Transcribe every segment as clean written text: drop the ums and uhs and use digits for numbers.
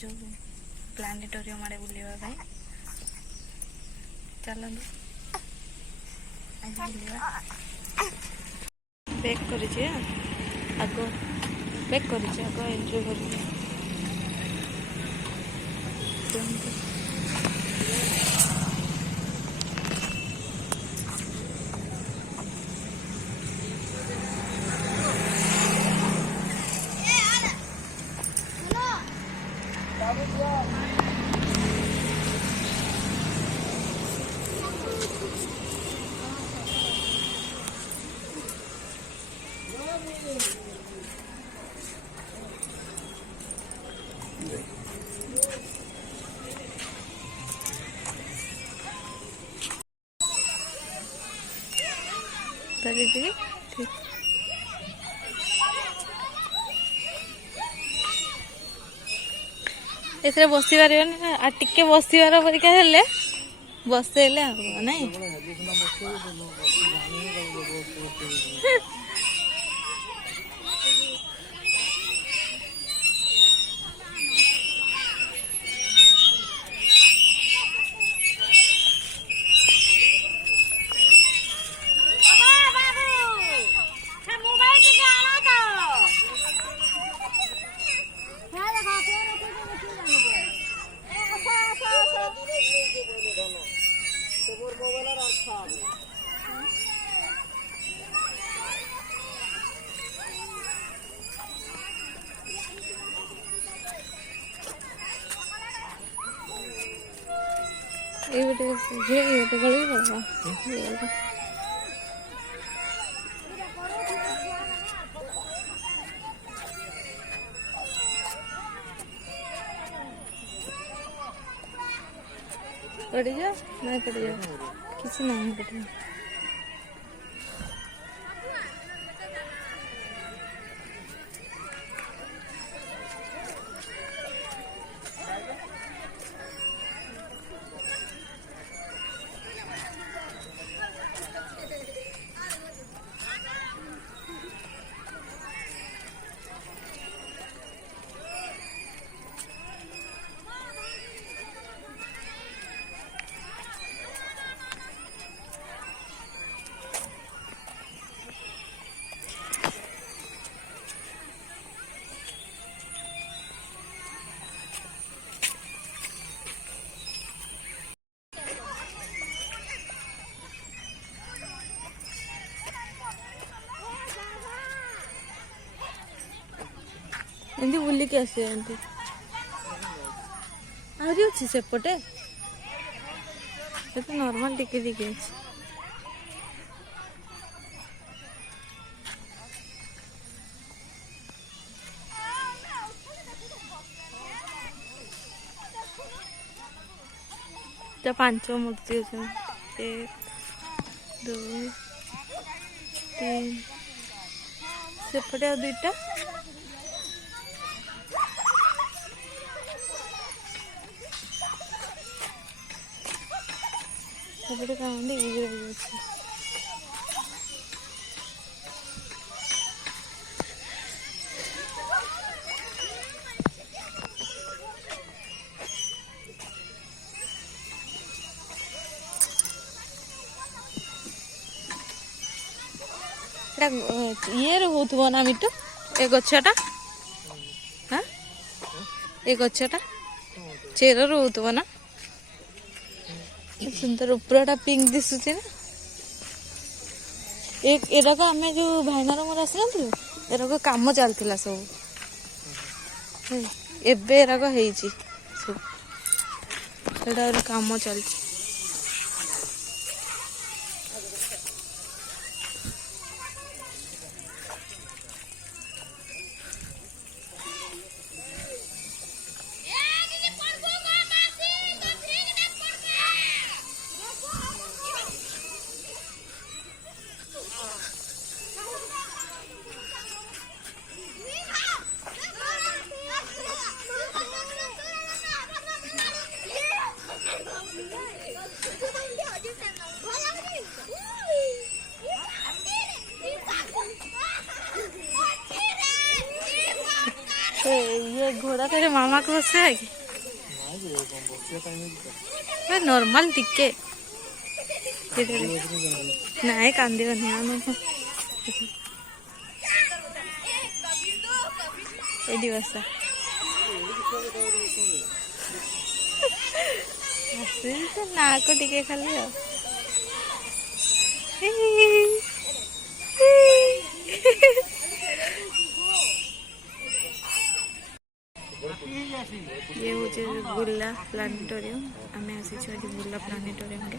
जाऊँ प्लानेटोरियम आड़े बुलवा चलतु बैक कर आग बैक कर आग एंट्री कर ठीक एथरे बसी पारे टिके बसबार परिका हेले बसले हम नाई ये गली पड़ जा नहीं पड़ जा किसी नहीं पड़ एमती बुलिक आस आहरी अच्छी सेपटे तो नॉर्मल टिके टिके अच्छी 5 मूर्ति अच्छे 1 2 3 सेपटे आ 2टा सबटे काउंड ये हो ना मिट्टू ए गछटा हाँ ए गछटा चेर हो ना सुंदर उपरटा पिंक दिशुची ना एक एराक आम जो भाईनार मोर आसी ना एराक काम चलता सब एबे एराक सब काम चलती घोड़ा तेरे मामा को बसे कि नॉर्मल टिके नाई कांदीबनी एडी बसा ना को टिके खाली ये हूँ बुर्ला प्लानेटोरियम आम आसी बुर्ला प्लानेटोरियम के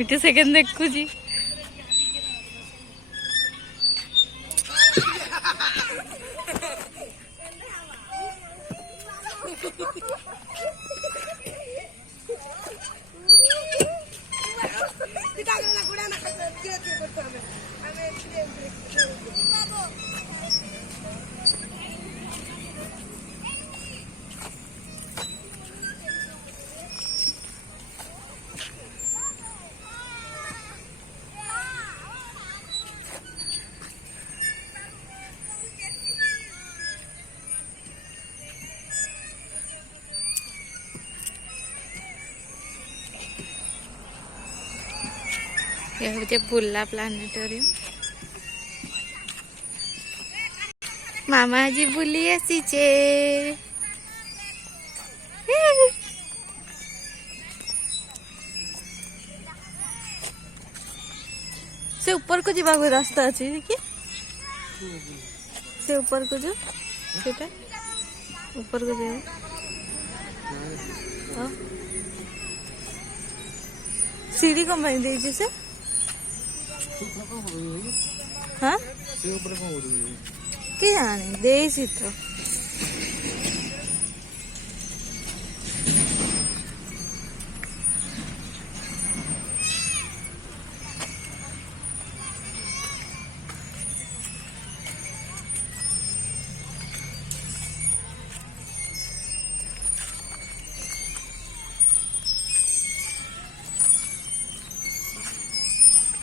मिट्टी सेकेंड देखु जी ये हूँ बुर्ला प्लानेटोरियम मामा जी बुली आसीचे से ऊपर को जीवा रास्ता अच्छी कि से ऊपर को जो सेटा ऊपर को जाओ सीढ़ी कम बन देजी से हाँ कि जाने देसी तो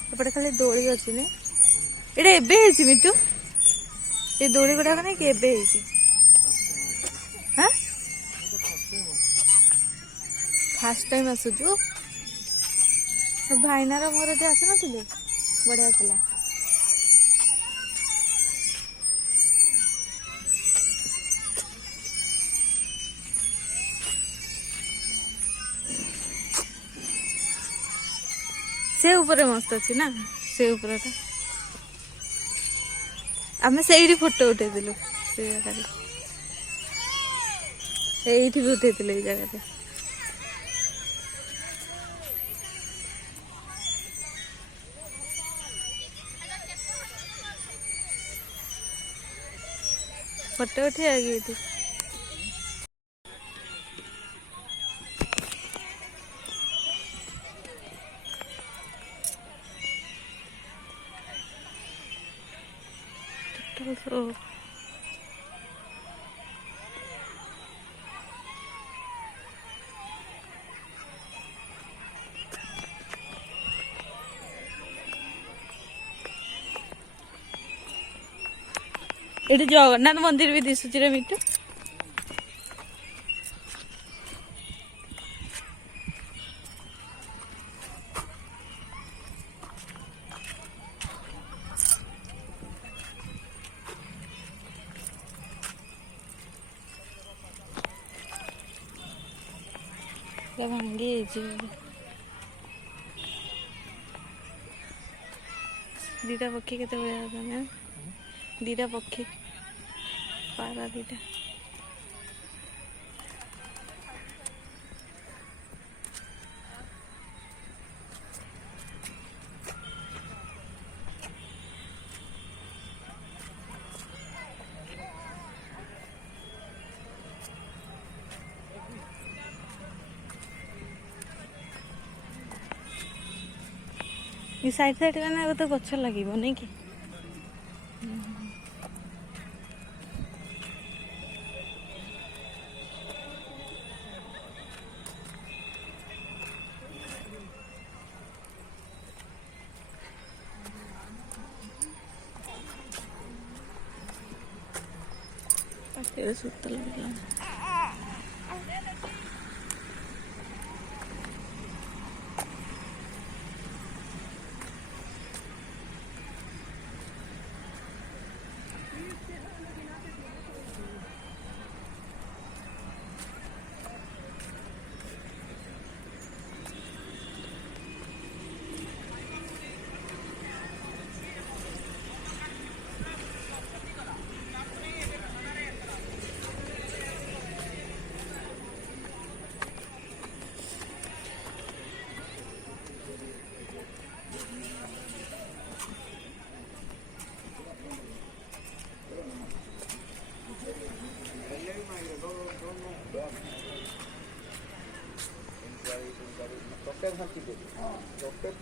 एपटे खाली दोली अच्छी ने एटा एबे हेसी मिट्टू ये दोली गुड़ाक नहीं कि एबे हेसी हाँ फास्ट टाइम आसुचु भाईनार मोर जो आस नी बढ़िया थी से ऊपर मस्त अच्छी ना से ऊपर आम से फोटो उठे ये भी उठे जगह फोटो उठे आगे तो ये जगन्नाथ मंदिर भी दिशुची रे मिट्टू भांगी दीटा पक्षी केते बढ़िया दीटा पक्षी पारा दीटा साइड साइड का ना तो गछ लगे नहीं कि പട്ടിയുടെ സുത്തലാണ്. Dokter